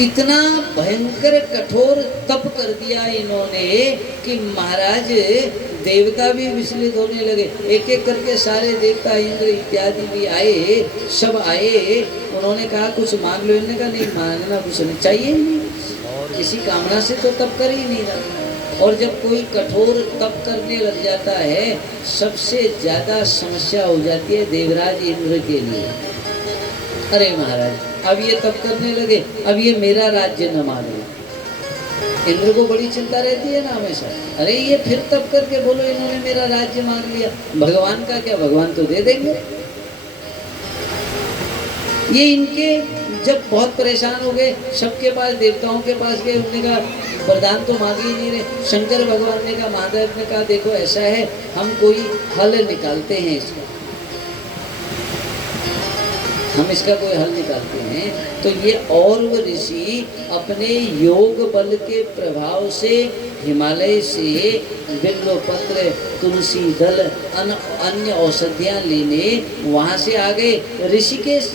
इतना भयंकर कठोर तप कर दिया इन्होंने कि महाराज देवता भी विचलित होने लगे। एक एक करके सारे देवता इंद्र इत्यादि भी आए, सब आए। उन्होंने कहा कुछ मांग लो। इन्होंने कहा नहीं, मांगना कुछ नहीं चाहिए ही नहीं, किसी कामना से तो तप कर ही नहीं रहा। और जब कोई कठोर तप करने लग जाता है, सबसे ज्यादा समस्या हो जाती है देवराज इंद्र के लिए। अरे महाराज, अब ये तप करने लगे, अब ये मेरा राज्य न माने। इंद्र को बड़ी चिंता रहती है ना हमेशा। अरे ये फिर तप करके बोलो इन्होंने मेरा राज्य मांग लिया, भगवान का क्या, भगवान तो दे देंगे। ये इनके जब बहुत परेशान हो गए, सबके पास देवताओं के पास गए, उन्होंने कहा वरदान तो मांग ही नहीं रहे। शंकर भगवान ने कहा, महादेव ने कहा देखो ऐसा है, हम कोई हल निकालते हैं इसका, हम इसका कोई हल निकालते हैं। तो ये और वो ऋषि अपने योग बल के प्रभाव से हिमालय से बिल्वपत्र, तुलसी दल, अन्य औषधियाँ लेने वहाँ से आ गए ऋषिकेश।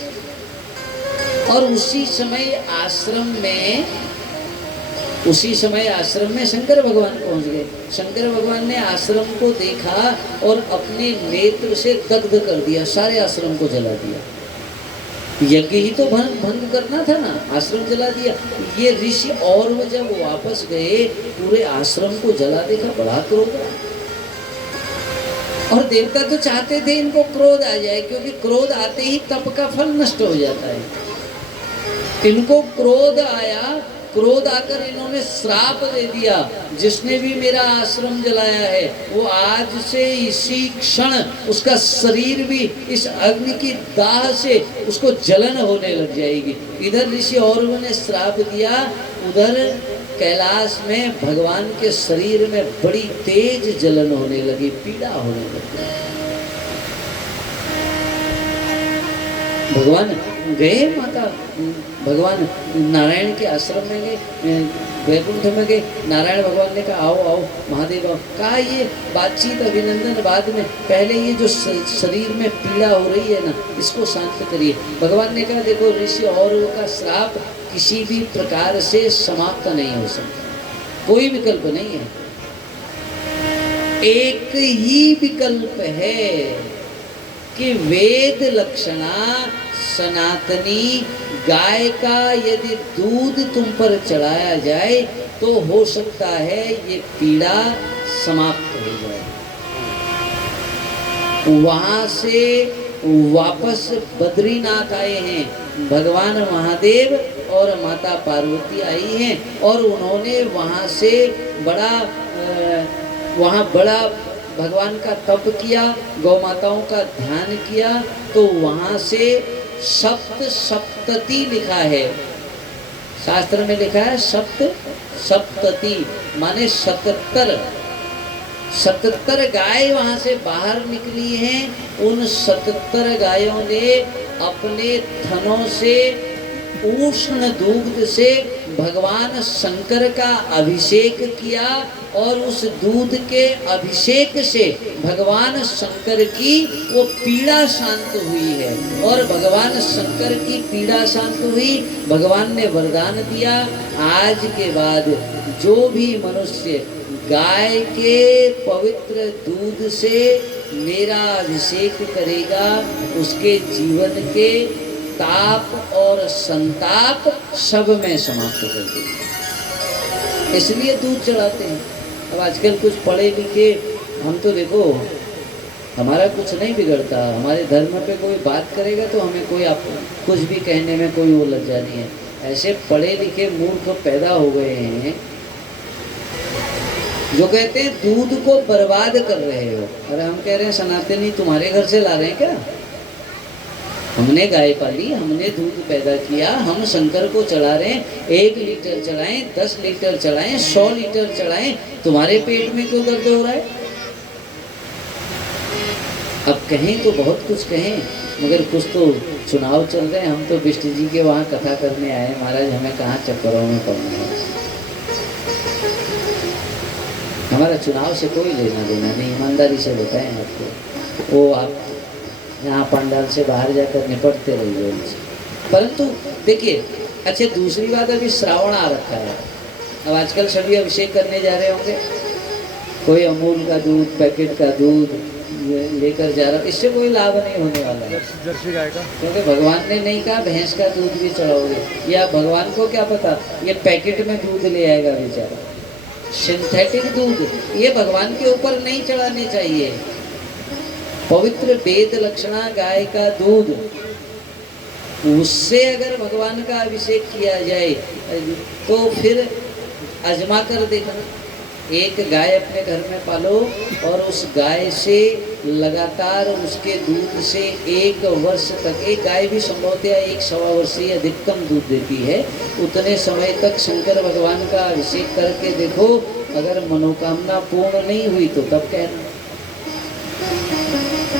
और उसी समय आश्रम में शंकर भगवान पहुँच गए। शंकर भगवान ने आश्रम को देखा और अपने नेत्र से दग्ध कर दिया, सारे आश्रम को जला दिया। यज्ञ ही तो भंग करना था ना, आश्रम जला दिया। ये ऋषि और वो जब वापस गए, पूरे आश्रम को जला देखा, बड़ा क्रोध आया। और देवता तो चाहते थे इनको क्रोध आ जाए, क्योंकि क्रोध आते ही तप का फल नष्ट हो जाता है। इनको क्रोध आया, क्रोध आकर इन्होंने श्राप दे दिया, जिसने भी मेरा आश्रम जलाया है वो आज से इसी क्षण उसका शरीर भी इस अग्नि की दाह से उसको जलन होने लग जाएगी। इधर ऋषि और ने श्राप दिया, उधर कैलाश में भगवान के शरीर में बड़ी तेज जलन होने लगी, पीड़ा होने लगी। भगवान गए, माता भगवान नारायण के आश्रम में गए, वैकुंठ में गए। नारायण भगवान ने कहा आओ आओ महादेव आओ। कहा ये बातचीत अभिनंदन बाद में, पहले ये जो शरीर में पीड़ा हो रही है ना, इसको शांत करिए। भगवान ने कहा देखो ऋषि और का श्राप किसी भी प्रकार से समाप्त नहीं हो सकता, कोई विकल्प नहीं है। एक ही विकल्प है कि वेद लक्षणा सनातनी गाय का यदि दूध तुम पर चढ़ाया जाए तो हो सकता है ये पीड़ा समाप्त हो जाए। वहां से वापस बद्रीनाथ आए हैं भगवान महादेव और माता पार्वती आई हैं, और उन्होंने वहां से बड़ा भगवान का तप किया, गौ माताओं का ध्यान किया। तो वहां से सप्तती लिखा है, शास्त्र में लिखा है सप्तती माने 77 गाय वहां से बाहर निकली हैं। उन 77 गायों ने अपने थनों से उष्ण दूध से भगवान शंकर का अभिषेक किया, और उस दूध के अभिषेक से भगवान शंकर की वो पीड़ा शांत हुई है। और भगवान शंकर की पीड़ा शांत हुई, भगवान ने वरदान दिया आज के बाद जो भी मनुष्य गाय के पवित्र दूध से मेरा अभिषेक करेगा, उसके जीवन के ताप और संताप सब में समाप्त कर देगा। इसलिए दूध चढ़ाते हैं। अब आजकल कुछ पढ़े लिखे हम तो देखो, हमारा कुछ नहीं बिगड़ता, हमारे धर्म पे कोई बात करेगा तो हमें कोई कुछ भी कहने में कोई वो लज्जा नहीं है। ऐसे पढ़े लिखे मूर्ख पैदा हो गए हैं जो कहते हैं दूध को बर्बाद कर रहे हो। अरे हम कह रहे हैं सनातनी तुम्हारे घर से ला रहे हैं क्या? हमने गाय पाली, हमने दूध पैदा किया, हम शंकर को चढ़ा रहे हैं। 1 लीटर चढ़ाएं, 10 लीटर चढ़ाएं, 100 लीटर चढ़ाएं, तुम्हारे पेट में क्यों दर्द हो रहा है? अब कहें तो बहुत कुछ कहें, मगर कुछ तो चुनाव चल रहे हैं। हम तो बिष्ट जी के वहाँ कथा करने आए, महाराज हमें कहाँ चक्करों में पड़ना है। हमारा चुनाव से कोई लेना देना नहीं, ईमानदारी से बताएं आपको। वो आप यहाँ पंडाल से बाहर जाकर निपटते रहिए उनसे। परंतु देखिए अच्छा, दूसरी बात, अभी श्रावण आ रखा है, अब आजकल सभी अभिषेक करने जा रहे होंगे, कोई अमूल का दूध, पैकेट का दूध लेकर जा रहा, इससे कोई लाभ नहीं होने वाला है। जर्सी गाय का, क्योंकि भगवान ने नहीं कहा भैंस का दूध भी चढ़ाओगे, या भगवान को क्या पता ये पैकेट में दूध ले आएगा बेचारा, सिंथेटिक दूध, ये भगवान के ऊपर नहीं चढ़ाने चाहिए। पवित्र वेद लक्षणा गाय का दूध, उससे अगर भगवान का अभिषेक किया जाए तो फिर आजमा कर देखना। एक गाय अपने घर में पालो और उस गाय से लगातार उसके दूध से 1 वर्ष तक, एक गाय भी संभवतः 1-1.25 वर्ष से अधिकतम दूध देती है, उतने समय तक शंकर भगवान का अभिषेक करके देखो, अगर मनोकामना पूर्ण नहीं हुई तो तब कहना।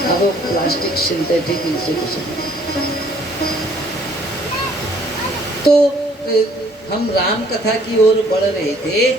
अब प्लास्टिक सिंथेटिक इनसे कुछ नहीं। तो हम राम कथा की ओर बढ़ रहे थे।